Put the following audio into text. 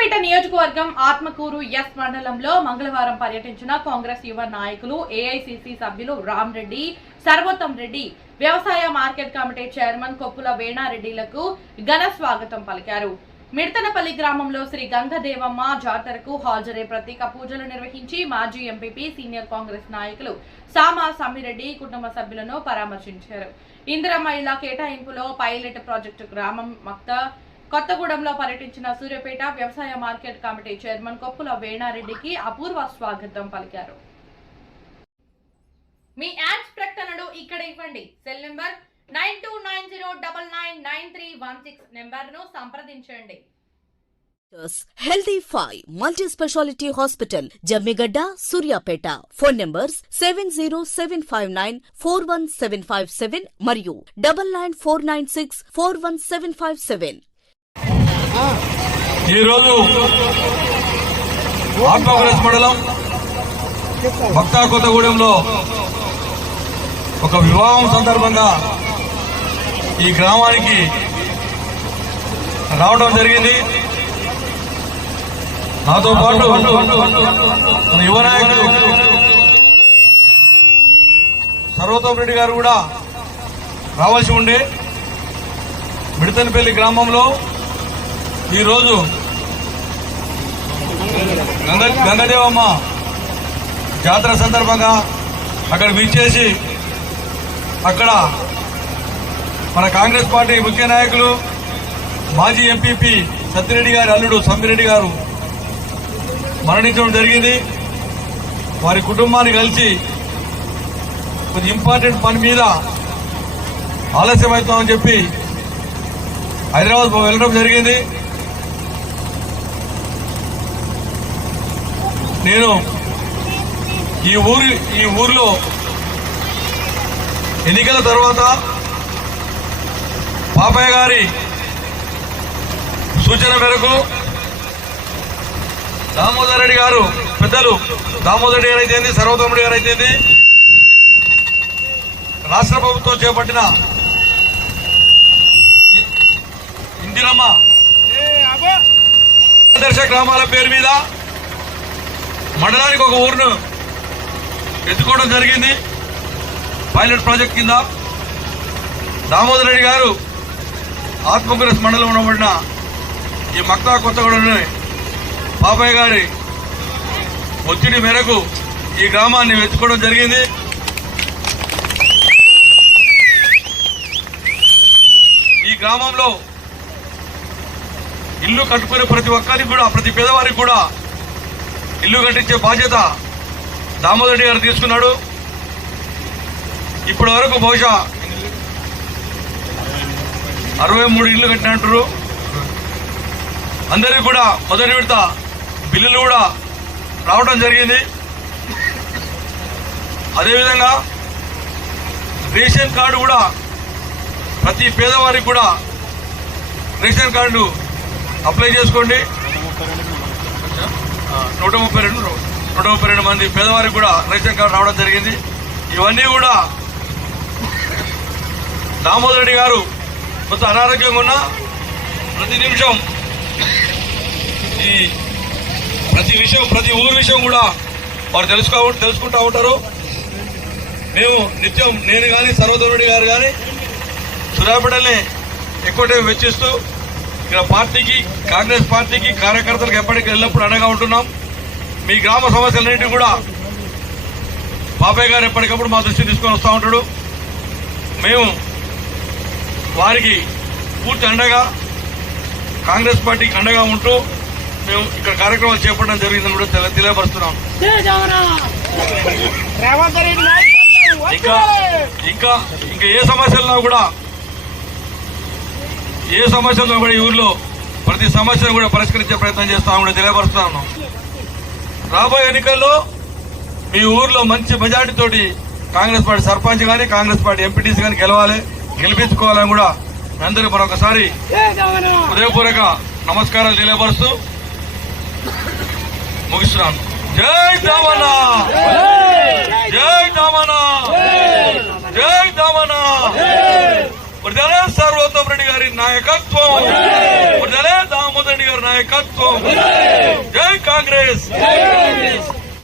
సూర్యాపేట నియోజకవర్గం ఆత్మకూరు ఎస్ మండలంలో మంగళవారం పర్యటించిన కాంగ్రెస్ యువ నాయకులు ఏఐసిసి సభ్యులు రామ్ రెడ్డి సర్వోత్తం రెడ్డి వ్యవసాయ మార్కెట్ కమిటీ చైర్మన్ కొప్పుల వేణారెడ్డిలకు ఘన స్వాగతం పలికారు. మిడతనపల్లి గ్రామంలో శ్రీ గంగదేవమ్మ జాతరకు హాజరై ప్రత్యేక పూజలు నిర్వహించి మాజీ ఎంపీపీ సీనియర్ కాంగ్రెస్ నాయకులు సామా సమ్మిరెడ్డి కుటుంబ సభ్యులను పరామర్శించారు. ఇందిరమ్మ ఇళ్ళ కేటాయింపులో పైలట్ ప్రాజెక్టు గ్రామం మక్త కొత్తగూడెంలో పర్యటించిన సూర్యపేట వ్యవసాయ మార్కెట్ కమిటీ చైర్మన్ కొప్పుల వేణారెడ్డికి అపూర్వ స్వాగతం పలికారు. మీ యాడ్స్ ప్రకటనలు ఇక్కడ ఇవ్వండి. Cell number nine two nine zero double nine nine three one six నెంబర్ను సంప్రదించండి. Healthy five multi speciality hospital Jammigadda Suryapet phone numbers seven zero seven five nine four one seven five seven మరియు double nine four nine six four one seven five seven ఈరోజు ఆత్మకూరెస్ మండలం భక్తా కొత్తగూడెంలో ఒక వివాహం సందర్భంగా ఈ గ్రామానికి రావడం జరిగింది. నాతో పాటు మన యువ నాయకులు సర్వోత్తమ్ రెడ్డి గారు కూడా రావాల్సి ఉండే మిడతనపల్లి గ్రామంలో ఈరోజు గంగ గంగదేవమ్మ జాతర సందర్భంగా అక్కడ విచ్చేసి అక్కడ మన కాంగ్రెస్ పార్టీ ముఖ్య నాయకులు మాజీ ఎంపీపీ సత్యరెడ్డి గారి అల్లుడు సంపిరెడ్డి గారు మరణించడం జరిగింది. వారి కుటుంబాన్ని కలిసి కొద్ది ఇంపార్టెంట్ పని మీద ఆలస్యమవుతామని చెప్పి హైదరాబాద్ వెళ్ళడం జరిగింది. నేను ఈ ఊరి ఈ ఊరిలో ఎన్నికల తర్వాత పాపయ్య గారి సూచన మేరకు దామోదర్ రెడ్డి గారు పెద్దలు దామోదర్ రెడ్డి గారు అయితేంది సర్వతోముడి గారు అయితేంది రాష్ట్ర ప్రభుత్వం చేపట్టిన ఇందిరమ్మ గ్రామాల పేరు మీద మండలానికి ఒక ఊరును ఎత్తుకోవడం జరిగింది. పైలట్ ప్రాజెక్ట్ కింద దామోదర్ రెడ్డి గారు ఆత్మకూరస్ మండలం ఉండబడిన ఈ మక్తా కొత్తగూడని బాబాయ్ గారి ఒత్తిడి మేరకు ఈ గ్రామాన్ని వెతుకోవడం జరిగింది. ఈ గ్రామంలో ఇల్లు కట్టుకునే ప్రతి ఒక్కరికి కూడా ప్రతి పేదవారికి కూడా ఇల్లు కట్టించే బాధ్యత దామోదర్ గారు తీసుకున్నాడు. ఇప్పటి వరకు బహుశా అరవై మూడు ఇల్లు కట్టినట్టు అందరికీ కూడా మొదటి విడత బిల్లులు కూడా రావడం జరిగింది. అదేవిధంగా రేషన్ కార్డు కూడా ప్రతి పేదవారికి కూడా రేషన్ కార్డు అప్లై చేసుకోండి. నూట ముప్పై రెండు నూట ముప్పై రెండు మంది పేదవారికి కూడా రేషన్ కార్డు రావడం జరిగింది. ఇవన్నీ కూడా దామోదర్ రెడ్డి గారు కొంత అనారోగ్యంగా ఉన్న ప్రతి నిమిషం ఈ ప్రతి విషయం ప్రతి ఊరి విషయం కూడా వారు తెలుసుకో తెలుసుకుంటా ఉంటారు. మేము నిత్యం నేను కానీ సర్వధనుడి గారు కానీ సురాపేటల్ని ఎక్కువ టైం వెచ్చిస్తూ ఇక్కడ పార్టీకి కాంగ్రెస్ పార్టీకి కార్యకర్తలకు ఎప్పటికీ ఎల్లప్పుడూ అండగా ఉంటున్నాం. మీ గ్రామ సమస్యలన్నింటినీ కూడా బాబాయ్ గారు ఎప్పటికప్పుడు మా దృష్టి తీసుకొని వస్తూ ఉంటాడు. మేము వారికి పూర్తి అండగా కాంగ్రెస్ పార్టీకి అండగా ఉంటూ మేము ఇక్కడ కార్యక్రమాలు చేపట్టడం జరిగిందని కూడా తెల- తెలియపరుస్తున్నాం. ఇంకా ఇంకా ఇంకా ఏ సమస్యలున్నా కూడా ఏ సమస్యలున్నా కూడా ఈ ఊర్లో ప్రతి సమస్యను కూడా పరిష్కరించే ప్రయత్నం చేస్తామని కూడా తెలియపరుస్తున్నాను రాబోయే ఎన్నికల్లో మీ ఊర్లో మంచి మెజార్టీతోటి కాంగ్రెస్ పార్టీ సర్పంచ్ గాని కాంగ్రెస్ పార్టీ ఎంపీటీసీ గాని గెలవాలి గెలిపించుకోవాలని కూడా అందరూ మరొకసారి హృదయపూర్వక నమస్కారాలు తెలియపరుస్తూ ముగిస్తున్నాను. జై దామన్న జై దామన్న జై దామన్న వృద్ధలే సర్వోత్తమ్ రెడ్డి గారి నాయకత్వం. వృద్ధలే దామోదర్ రెడ్డి గారి నాయకత్వం. నాయకత్వం జై కాంగ్రెస్!